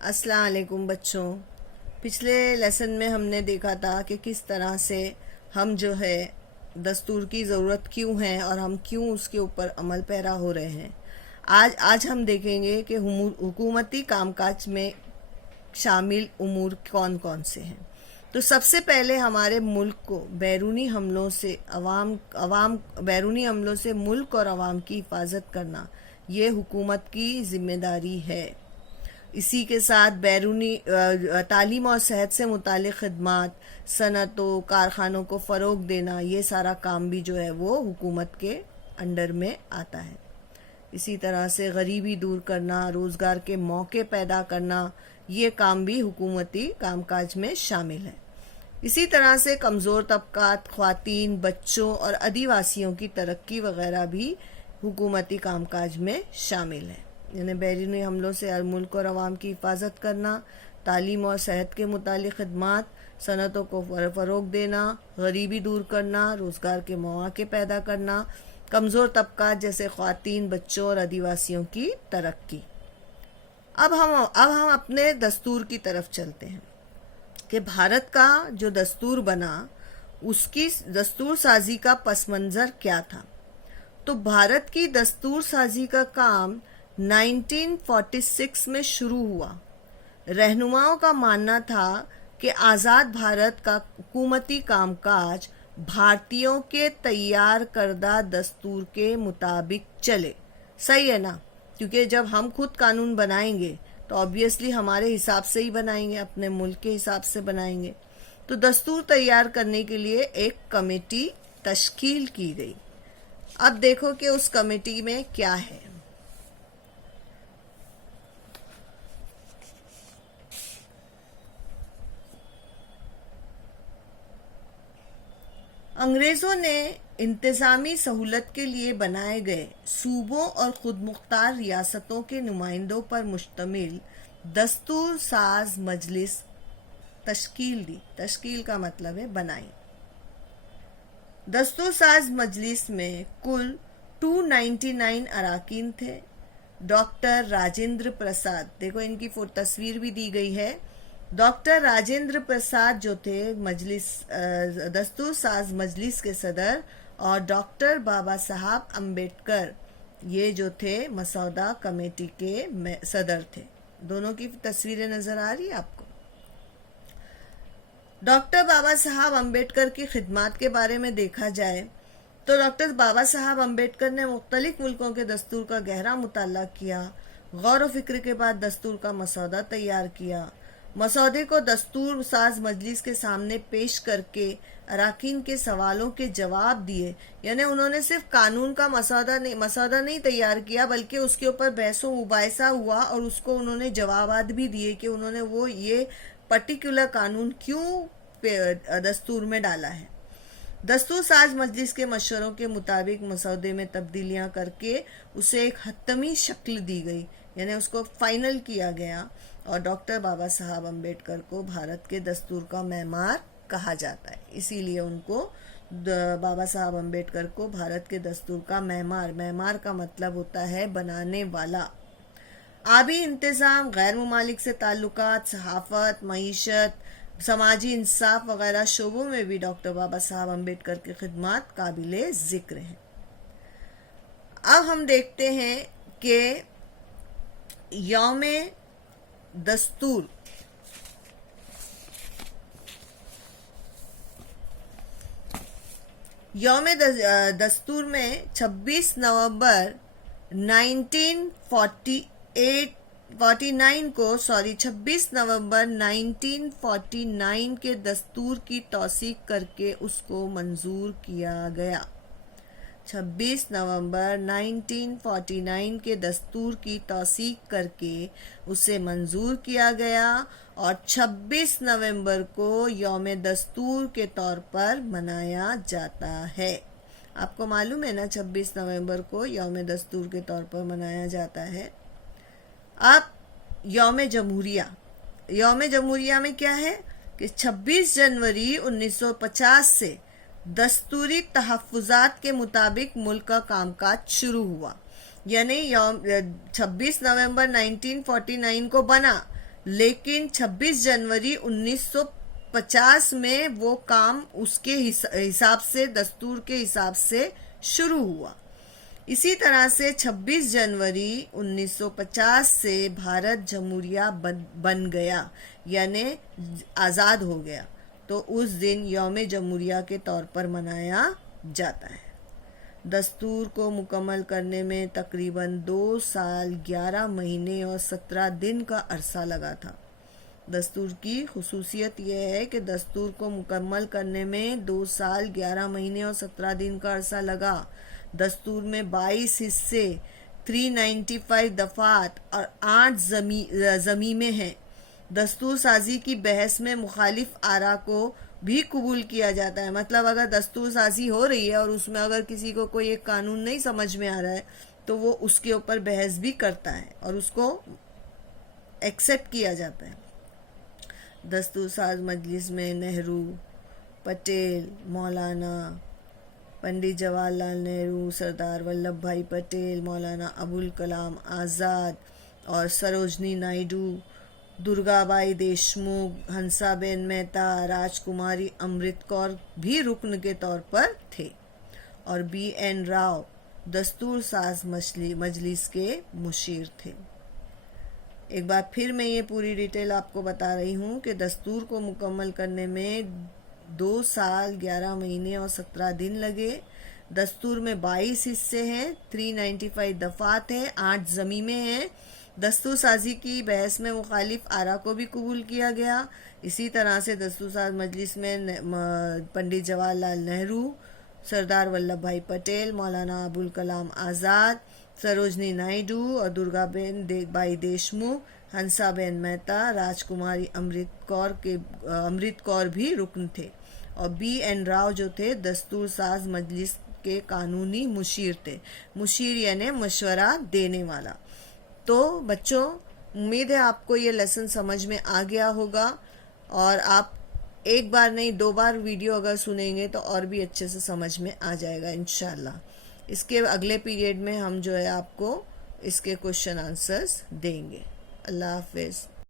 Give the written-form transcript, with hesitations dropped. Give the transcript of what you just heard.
السلام علیکم بچوں. پچھلے لیسن میں ہم نے دیکھا تھا کہ کس طرح سے ہم جو ہے دستور کی ضرورت کیوں ہے اور ہم کیوں اس کے اوپر عمل پیرا ہو رہے ہیں. آج ہم دیکھیں گے کہ حکومتی کام کاج میں شامل امور کون کون سے ہیں. تو سب سے پہلے ہمارے ملک کو بیرونی حملوں سے ملک اور عوام کی حفاظت کرنا یہ حکومت کی ذمہ داری ہے. اسی کے ساتھ بیرونی تعلیم اور صحت سے متعلق خدمات، صنعتوں، کارخانوں کو فروغ دینا، یہ سارا کام بھی جو ہے وہ حکومت کے انڈر میں آتا ہے. اسی طرح سے غریبی دور کرنا، روزگار کے موقع پیدا کرنا، یہ کام بھی حکومتی کام کاج میں شامل ہے. اسی طرح سے کمزور طبقات، خواتین، بچوں اور آدیواسیوں کی ترقی وغیرہ بھی حکومتی کام کاج میں شامل ہے. یعنی بیرونی حملوں سے ملک اور عوام کی حفاظت کرنا، تعلیم اور صحت کے متعلق خدمات، صنعتوں کو فروغ دینا، غریبی دور کرنا، روزگار کے مواقع پیدا کرنا، کمزور طبقات جیسے خواتین، بچوں اور آدیواسیوں کی ترقی. اب ہم اپنے دستور کی طرف چلتے ہیں کہ بھارت کا جو دستور بنا اس کی دستور سازی کا پس منظر کیا تھا. تو بھارت کی دستور سازی کا کام 1946 میں شروع ہوا. رہنماؤں کا ماننا تھا کہ آزاد بھارت کا حکومتی کام کاج بھارتیوں کے تیار کردہ دستور کے مطابق چلے. صحیح ہے نا؟ کیونکہ جب ہم خود قانون بنائیں گے تو آبویسلی ہمارے حساب سے ہی بنائیں گے، اپنے ملک کے حساب سے بنائیں گے. تو دستور تیار کرنے کے لیے ایک کمیٹی تشکیل کی گئی. اب دیکھو کہ اس کمیٹی میں کیا ہے. انگریزوں نے انتظامی سہولت کے لیے بنائے گئے صوبوں اور خود مختار ریاستوں کے نمائندوں پر مشتمل دستور ساز مجلس تشکیل دی. تشکیل کا مطلب ہے بنائی. دستور ساز مجلس میں کل 299 اراکین تھے. ڈاکٹر راجندر پرساد، دیکھو ان کی تصویر بھی دی گئی ہے. ڈاکٹر راجندر پرساد جو تھے دستور ساز مجلس کے صدر، اور ڈاکٹر بابا صاحب امبیڈکر یہ جو تھے مسودہ کمیٹی کے صدر تھے. دونوں کی تصویریں نظر آ رہی ہیں آپ کو. ڈاکٹر بابا صاحب امبیڈکر کی خدمات کے بارے میں دیکھا جائے تو ڈاکٹر بابا صاحب امبیڈکر نے مختلف ملکوں کے دستور کا گہرا مطالعہ کیا، غور و فکر کے بعد دستور کا مسودہ تیار کیا. مسودے کو دستور ساز مجلس کے سامنے پیش کر کے اراکین کے سوالوں کے جواب دیے. یعنی انہوں نے صرف قانون کا مسودہ نہیں تیار کیا، بلکہ اس کے اوپر بحث و مباحثہ ہوا اور اس کو انہوں نے جوابات بھی دیے کہ انہوں نے یہ پرٹیکولر قانون کیوں دستور میں ڈالا ہے. دستور ساز مجلس کے مشوروں کے مطابق مسودے میں تبدیلیاں کر کے اسے ایک حتمی شکل دی گئی، یعنی اس کو فائنل کیا گیا. اور ڈاکٹر بابا صاحب امبیڈکر کو بھارت کے دستور کا معمار کہا جاتا ہے. اسی لیے ان کو بابا صاحب امبیڈکر کو بھارت کے دستور کا معمار کا مطلب ہوتا ہے بنانے والا. آبی انتظام، غیر ممالک سے تعلقات، صحافت، معیشت، سماجی انصاف وغیرہ شعبوں میں بھی ڈاکٹر بابا صاحب امبیڈکر کی خدمات قابل ذکر ہیں. اب ہم دیکھتے ہیں کہ یوم دستور دستور میں 26 نومبر 1949 کے دستور کی توثیق کر کے اس کو منظور کیا گیا. 26 نومبر 1949 کے دستور کی توثیق کر کے اسے منظور کیا گیا اور 26 نومبر کو یوم دستور کے طور پر منایا جاتا ہے. آپ کو معلوم ہے نا 26 نومبر کو یوم دستور کے طور پر منایا جاتا ہے. اب یوم جمہوریہ میں کیا ہے کہ 26 جنوری 1950 سے دستوری تحفظات کے مطابق ملک کا کام کاج شروع ہوا. یعنی 26 نومبر 1949 کو بنا لیکن 26 جنوری 1950 میں وہ کام اس کے حساب سے، دستور کے حساب سے شروع ہوا۔ اسی طرح سے 26 جنوری 1950 سے بھارت جمہوریہ بن گیا، یعنی آزاد ہو گیا، تو اس دن یوم جمہوریہ کے طور پر منایا جاتا ہے۔ دستور کو مکمل کرنے میں تقریباً 2 سال 11 مہینے اور 17 دن کا عرصہ لگا تھا۔ دستور کی خصوصیت یہ ہے کہ دستور کو مکمل کرنے میں 2 سال 11 مہینے اور 17 دن کا عرصہ لگا۔ دستور میں 22 حصے، 395 دفعات اور 8 ضمیمے ہیں۔ دستور سازی کی بحث میں مخالف آراء کو بھی قبول کیا جاتا ہے، مطلب اگر دستور سازی ہو رہی ہے اور اس میں اگر کسی کو کوئی ایک قانون نہیں سمجھ میں آ رہا ہے تو وہ اس کے اوپر بحث بھی کرتا ہے اور اس کو ایکسیپٹ کیا جاتا ہے۔ دستور ساز مجلس میں نہرو، پٹیل، مولانا پنڈت جواہر لال نہرو، سردار ولبھ بھائی پٹیل، مولانا ابوالکلام آزاد اور سروجنی نائیڈو، درگا بائی دیشمکھ، ہنسا بین مہتا، راج کماری امرت کور بھی رکن کے طور پر تھے، اور بی این راؤ دستور ساز مجلس کے مشیر تھے۔ ایک بار پھر میں یہ پوری ڈیٹیل آپ کو بتا رہی ہوں کہ دستور کو مکمل کرنے میں 2 سال 11 مہینے اور 17 دن لگے۔ دستور میں 22 حصے ہیں، 395 دفعات ہیں، 8 ضمیمے ہیں۔ دستور سازی کی بحث میں مخالف آراء کو بھی قبول کیا گیا۔ اسی طرح سے دستور ساز مجلس میں پنڈت جواہر لال نہرو، سردار ولبھ بھائی پٹیل، مولانا ابوالکلام آزاد، سروجنی نائیڈو اور درگا بائی دیشمکھ، ہنسا بین مہتا، راج کماری امرت کور بھی رکن تھے، اور بی این راؤ جو تھے دستور ساز مجلس کے قانونی مشیر تھے۔ مشیر یعنی مشورہ دینے والا۔ تو بچوں، امید ہے آپ کو یہ لیسن سمجھ میں آ گیا ہوگا، اور آپ ایک بار نہیں 2 بار ویڈیو اگر سنیں گے تو اور بھی اچھے سے سمجھ میں آ جائے گا انشاءاللہ۔ اس کے اگلے پیریڈ میں ہم جو ہے آپ کو اس کے کوشچن آنسرز دیں گے۔ اللہ حافظ۔